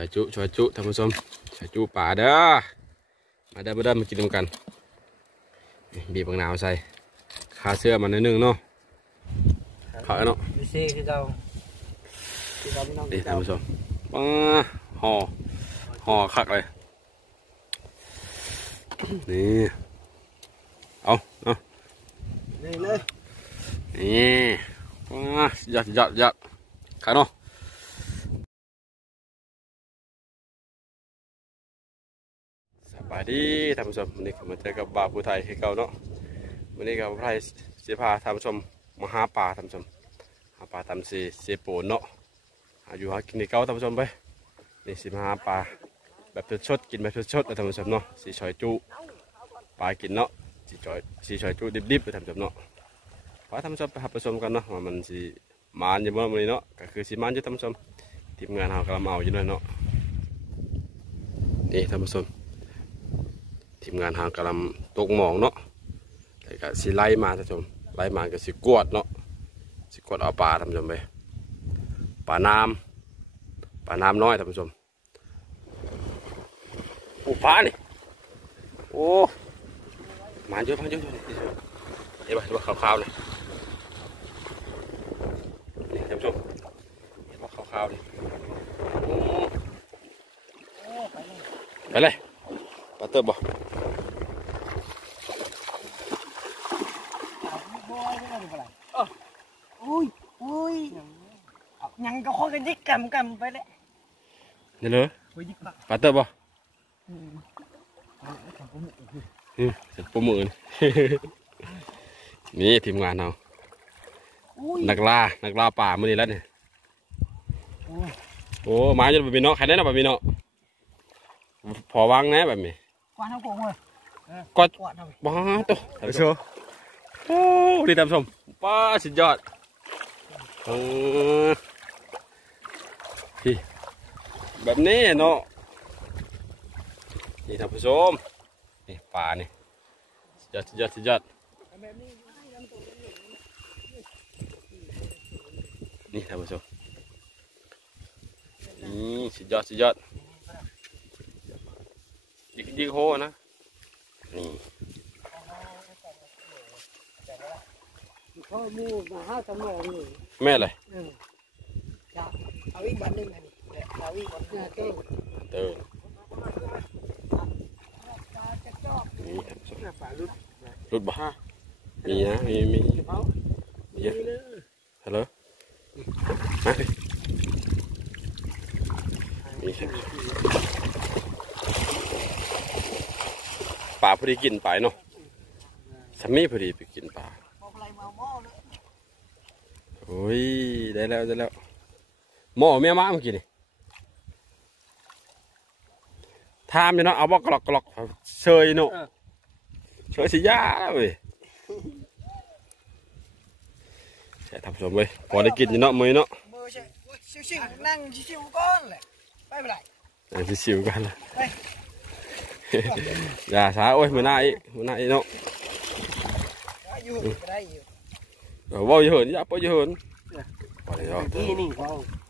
อยจุซอยจุท่านผู้ชมซอยจุป่าเด้อมาเด้อมาเด้อมากินนำกันนี่บีบบางนาวใส่คาเสื้อมันนิดนึงเนาะเขาเอาเนาะดูซิคือเราคือเราไม่ต้องนี่ท่านผู้ชมป้าห่อห่อคักเลย นี่ เอาเอาเลยเลยนี่ว้าหยัดหยัดหยัดขาเนาะ บายดีท่านผู้ชมวันนี้ก็มาเจอกับบาวผู้ไทยให้เก่าเนาะวันนี้กับบาไทยเสียพาท่านผู้ชมมาหาปลาท่านผู้ชมหาปลาตำสีเสียปูนเนาะหาอยู่หากินในเก่าท่านผู้ชมไปนี่สิมาหาปลาแบบชดๆกินแบบชดๆนะท่านผู้ชมเนาะสีชอยจุปลากินเนาะสีชอยสีชอยจุดิบๆไปท่านผู้ชมเนาะพาท่านผู้ชมไปหับผสมกันเนาะว่ามันสิมานอยู่บ่มื้อนี้เนาะก็คือสิมานอยู่ท่านผู้ชมทีมงานเฮากำลังเอาอยู่ด้วยเนาะนี่ท่านผู้ชม ทีมงานเฮากำลังตกหมองเนาะแล้วก็สิไล่มาท่านผู้ชมไล่มาก็สิกวดเนาะสิกวดเอาปลาท่านผู้ชมไปปลาน้ำปลาน้ำน้อยท่านผู้ชมโอ้ปลานี่โอ้มาเยอะมาเยอะเยอะนี่เห็นปะเห็นปะขาวๆเลยนี่ท่านผู้ชมเห็นว่าขาวๆนี่โอ้ไปเลย ปลาเติบบ่อุ้ยอุ้ยยังก็ข้อกันยิกกำกำไปเลยนี่เลยอุ้ยยิกปะปลาเติบบ่อืมเสร็จปูมือนี่นี่ทีมงานเราอุ้ยนักล่า นักล่าป่ามื้อนี้แล้วเนี่ยโอ้หมาจนแบบนี้เนาะใครแน่นอนแบบนี้เนาะพอวางแน่แบบนี้ กวาดเท่าโกงเลยก็กวาดเท่าบ้าตัวท่านผู้ชมโอ้ดีท่านผู้ชมป้าสุดยอดเออพี่แบบนี้เนาะนี่ท่านผู้ชมนี่ปลานี่สุดยอดสุดยอดสุดยอดนี่ท่านผู้ชมนี่สุดยอดสุดยอด ยิงยิงโหนะนี่ข้อมูมาห้าตำรวจนี่แม่เลยจะเอาอีกบันหนึ่งอันนี้เอาอีกบันหนึ่งเต้เติมนี่ท่านผู้ชมปลาลุดรุดบ่มีนะมีมีเขาเยอะฮัลโหลมาดิมีครับ ปลาพอดีกินไปเนาะสามีพอดีไปกินปลาบอกอะไรมาหม้อเลยโอ้ยได้แล้วได้แล้วหม้อเมียมาเมื่อกี้นี่ทามอยู่เนาะเอาบอกกรอกกรอกเชยเนาะเชยสิยาแล้วเว้ยใช่ทำสมเว้ยพอได้กินอยู่เนาะมือเนาะเบอร์ใช่ชิวๆนั่งชิวๆก้อนเลยไม่เป็นไรอะสิสิวกันละไป อย่าช้าโอ้ยมือหน้าอีกมือหน้าอีกเนาะได้อยู่ได้อยู่เออเว้าวอย่าเหินอย่าปล่อยอย่าเหินไปเลยเนาะที่นี่เขา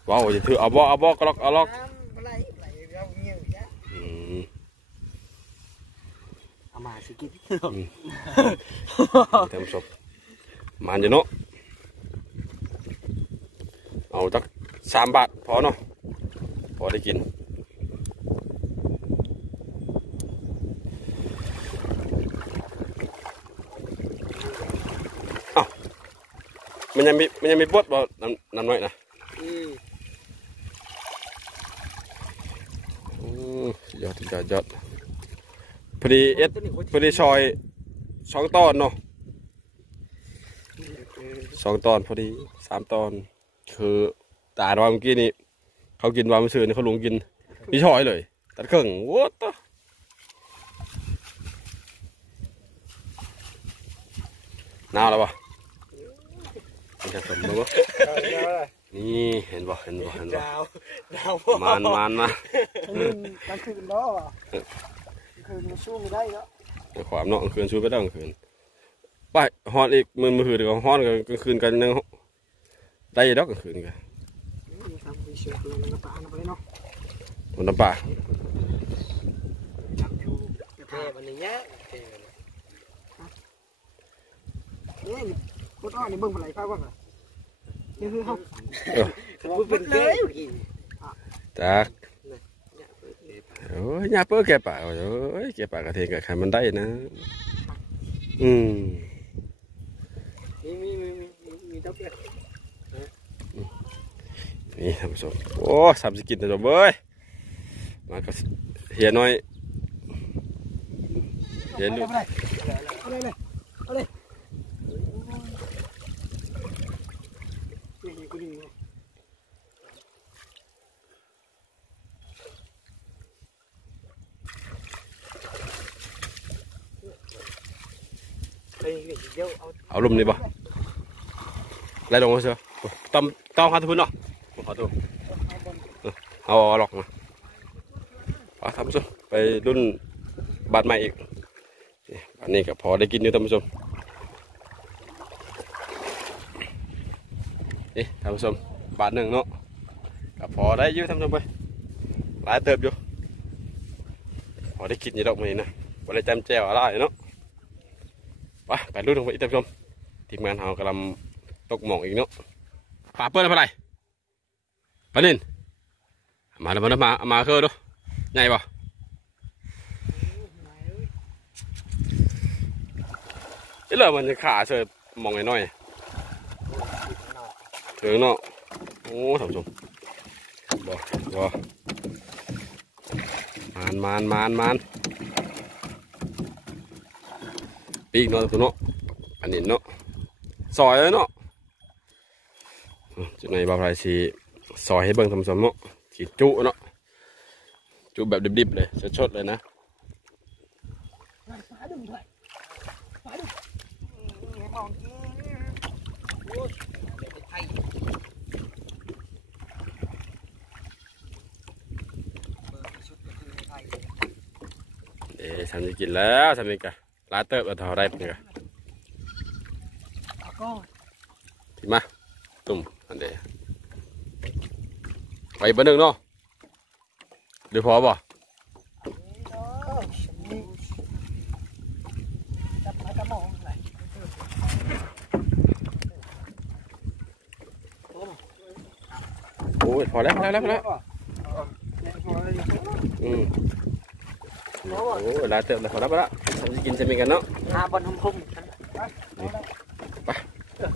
ว้าวอย่าถือเอาบอกเอาบอกกรอกเอาล็อกน้ำอะไรไหลเราเงี้ยจ้ะอืมเอามาสิกินเต็มศพมันอยู่เนาะเอาจักสามบาทพอเนาะพอได้กินเอ้า มันยังมีมันยังมีบดบ่น้ำน้ำน้อยนะอืมอืมยอดยอดยอดพอดีเอ็ดพอดีซอยสองตอนเนาะสองตอนพอดีสามตอน คือตาดว่าเมื่อกี้นี่เขากินวามันซื้อนี่เขาลุงกินนี่ชอยเลย ตัดเครื่องวัดต่อหนาวแล้วปะ นี่ครับผมดูบ่นี่เห็นบ่เห็นบ่เห็นบ่ดาวดาวมันมันมากลางคืนเนาะคืนมันสู้ไม่ได้เนาะเดี๋ยวความเนาะกลางคืนชูไปได้กลางคืนไปฮอนอีกมือมือถือเดี๋ยวฮอนกันกลางคืนกันยังได้ดอกกลางคืนกันทำไปเชื่อเพื่อนแล้วปลาไปเนาะทคนน้ำปลาเท่มันอย่างเงี้ย เท่เนี่ยโคตรอ้อนี่เบิ่งปลาไหลฟ้าบ้างอะนี่คือเขามันเป็นเลยจากโอ้ยยาเปิ้ลแกะปากโอ้ยแกะปากกระเทงกับใครมันได้นะ อืมมีมีมีมีมีเจ้าเปียกนี่ท่านผู้ชมโอ้สามสิกินท่านผู้ชมเอ้ยมาก็เฮียน้อยเฮียลูก เอาเลยเอาเลยเอาเลยนี่กูดี เฮ้ยเดี๋ยว เอาลมนี่บ่ไล่ลงมาเชียวตอมตอมหาทุนเนาะขอตัวเอาเอาหลอกมาเอาท่านผู้ชมไปรุ่นบาทใหม่อีกอันนี้ก็พอได้กินอยู่ท่านผู้ชมนี่ท่านผู้ชมบาทหนึ่งเนาะก็พอได้อยู่ท่านผู้ชมไปหลายเติบอยู่พอได้กินอยู่ดอกมันนี่นะบ่ได้จำแจวอะไรเนาะไปไปรุ่นลงไปอีกท่านผู้ชม ทีมงานเรากำลังตกหมองอีกเนาะปลาเปิ้ลอะไรปลานินมาแล้วมาแล้วมามาเคอดูใหญ่ปะนี่เลยมันจะขาเชยมองหน่อยๆถึงเนาะโอ้ท่านผู้ชมบ่บ่มานมานมานมานปีกเนาะตัวเนาะอันนี้เนาะ ซอยเลยเนาะจุดในบาพลายสีซอยให้เบิ่งทำสมเนาะสีจุเนาะจุแบบดิบๆเลยสดๆเลยนะฟ้าดึงด้วยฟ้าดึงมองกินไทยเอ๊ะฉันจะกินแล้วฉันนี่กะลาเติบแล้วเท่าไรเป็นกะเอาก็ที่มาตุ่มอันเดียไปเบอร์หนึ่งเนาะหรือพอบ่จับมากระมองไหลโอ้ยพอแล้วพอแล้วพอแล้วอืมโอ้ยลาเติบแล้วพอแล้วพอแล้วฉันจะกินจะมีกันเนาะหาบอลทุ่ม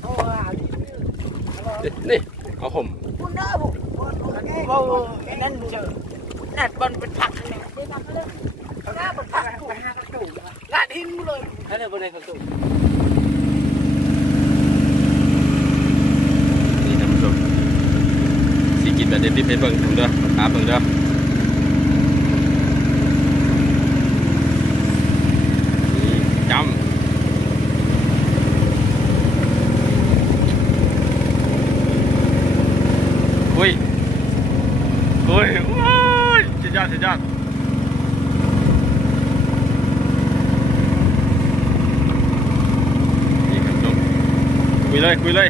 เอาว่า นี่นี่เอาผมคุณน้าบุโอ้ไอ้นั่นเจอนั่นบอลเป็นผักนี่หน้ามันผักกูหน้ากระดูกลาดินเลยนั่นเลยบอลในกระตูนี่ท่านผู้ชมสิกินแบบเดิบๆให้เบิ่งทำเด้อครับเบิ่งเด้อนี่จำอุ้ยอุ้ยว้า ยสุดยอดสุดยอดนี่ท่านผู้ชมคุยเลยคุยเลย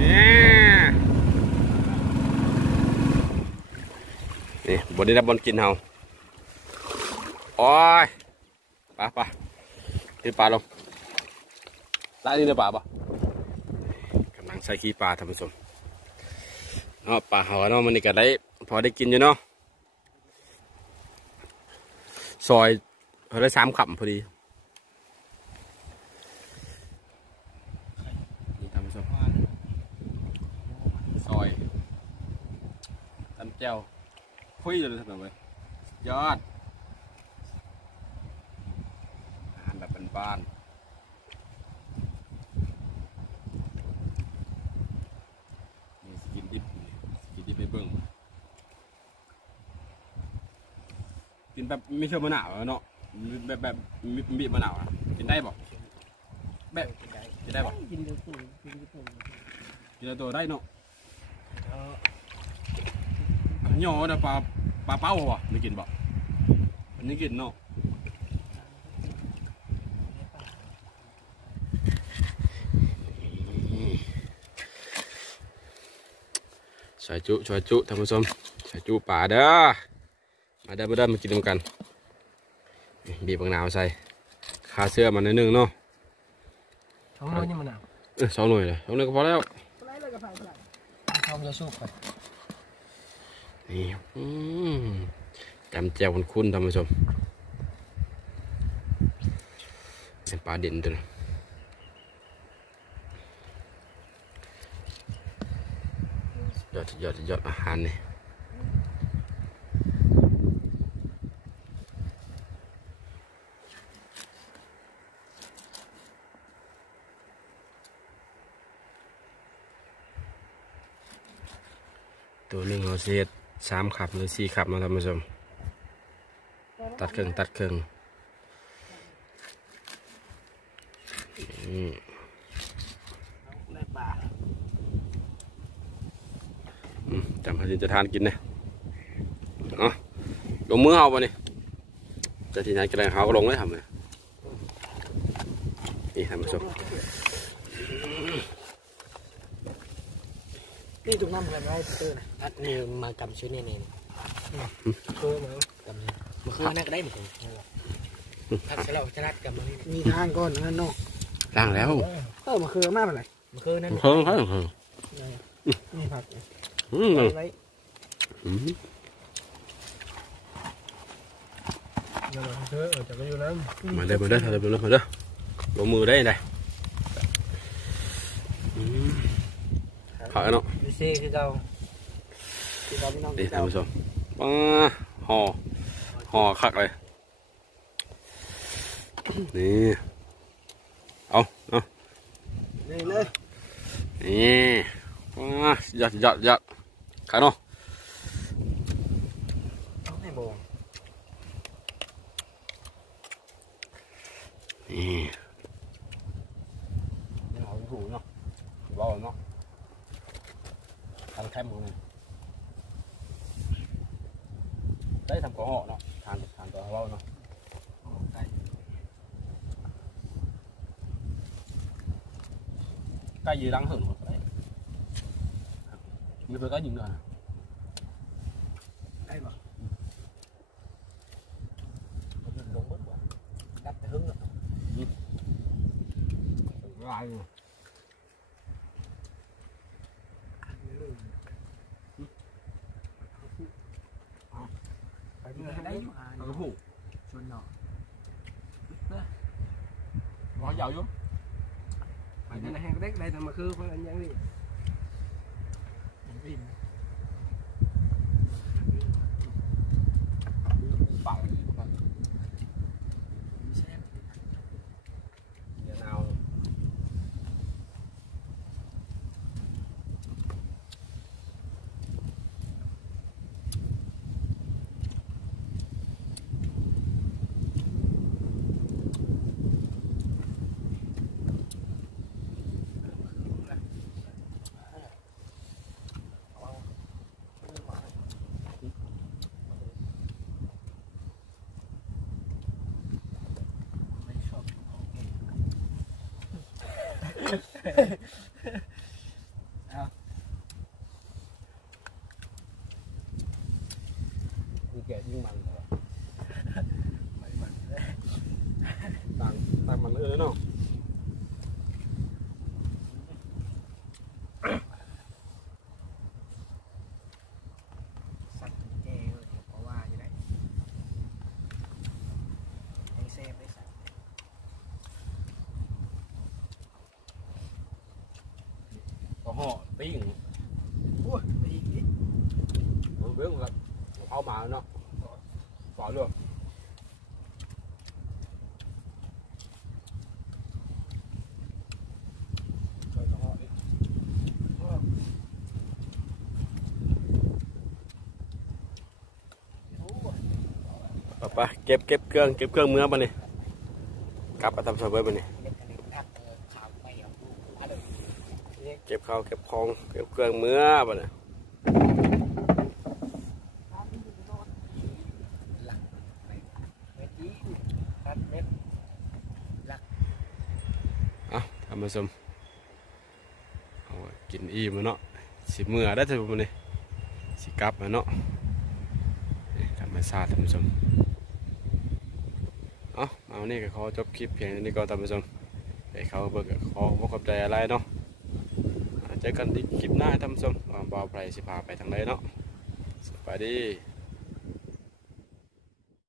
นี่นี่บนนี้นะบนกินเฮาโอ้ยปลาปลาตีปลาลงละนี่เนื้อปลาปะกำลังใส่ขี้ปลาท่านผู้ชมเนาะปลาเฮาเนาะมันนี่ก็ได้ พอได้กินอยู่เนาะซอยเขาได้สามขับพอดีนี่ท่านซอยตำแจวคุยเลยท่านผู้ชมยอดอาหารแบบบ้านๆนี่สกินดิบสกินดิบไปเบิ่ง กินแบบไม่เชื่อมะนาวเนาะแบบแบบมีบีบมะนาวอะกินได้บ่แบบกินได้บ่กินเดียวกูกินเดียวกินได้ตัวได้เนาะ nhỏ là bà bà bao à mới กินบ่อันนี้กินเนาะซอยจุซอยจุท่านผู้ชมซาจูป่าเด้อ มาเด้อมาเด้อมากินนำกันนี่บีบบังนาวใส่คาเสื้อมันนิดนึงเนาะช่องน้อยนี่มันอะเออสองหน่วยเลยสองหน่วยก็พอแล้วช่องจะสู้ก่อนนี่อืมจำแจวคุณคุณท่านผู้ชมเป็นปลาเด่นตัวนี้ยอดยอดยอดอาหารนี่ตัวหนึ่ง เราเสียสามขับหรือสี่ขับมาท่านผู้ชม ตัดเครื่องตัดเครื่องอืมจำพาสินจะทานกินเนี่ยเนาะลงมือเอาปะนี่จะที่ไหนกระไรเขาก็ลงเลยทำเลยนี่ท่านผู้ชม นี่ถุงน้ำอะไรไม่ได้เตอร์นะอัดนี่มากำชื่อเนี่ยเนี่ยเคือมากำเนี่ยมาคือนั่นก็ได้เหมือนกันทักเสร็จแล้วจะรัดกำมานี่มีทางก่อนนั่นเนาะล้างแล้วเออมาคือมากเป็นไรมาคือนั่นเพิ่งเพิ่งเพิ่งนี่ผักอืมไว้อืมเดี๋ยวเธอจะไปอยู่น้ำมาเด้อมาเด้อมาเด้อมาเด้อมาเด้อลงมือได้ได้อื มขายเนาะดีซีคือเราคือเราไม่ต้องนี่ท่านผู้ชมป้าห่อห่อคักเลยนี่เอาเอาเลยเลยนี่ป้าหยัดหยัดหยัดขายเนาะ ต้องให้โบง นี่นี่เอาหูเนาะว่าเนาะทำแคมป์ของนี่ได้ทำกระห่อเนาะทานทานตัวว่าเนาะ ได้ ใกล้ยืนรังหึงหมดเลยมีเพื่อนก็ยิงด้วย ได้ปะมันลงมืดว่ะดับแต่หึงอะ ลายอยู่ ไปเมื่อได้อยู่อ่า เอากระหู ชวนเนาะ ร้อยยาวอยู่ ไปนั่นแห้งเล็กได้แต่มาคือเพื่อนยังดิ ปากเดี๋ยวเอา ไม่ชอบ คือแกยิ่งมันเลยต่างต่างมันเออเนาะ สัตว์แกเลยเพราะว่าอยู่ได้ไอ้เซฟไอ้สัตว์ ก็ห่อ ปิ้งโอ้ยไปอีกนิดมันเบื้องแบบเอามาเนาะฝอเรื่องปะปะเก็บเก็บเครื่องเก็บเครื่องเมื่อมานี่กลับมาทำเสวยมานี่เล็กกันเล็กนักเออข่าวไม่เอาดูอะไร เก็บข้าวเก็บของเก็บเครื่องเมื่อมานี่เม็ดนี้ตัดเม็ดเอาทำมาสมเอากินอิ่มแล้วเนาะสิเมื่อได้อเถอะมานี่สิกลับมาเนาะเรมชาติท่านผู้ชมเอาเอานี่ก็ขอจบคลิปเพียงเท่านี้ก็ท่านผู้ชมให้เขาเบิกขอบ่ขอบใจอะไรเนาะ เจอกันที่คลิปหน้าท่านผู้ชมบ่าวไพรสิพาไปทางไหนเนาะสวัสดี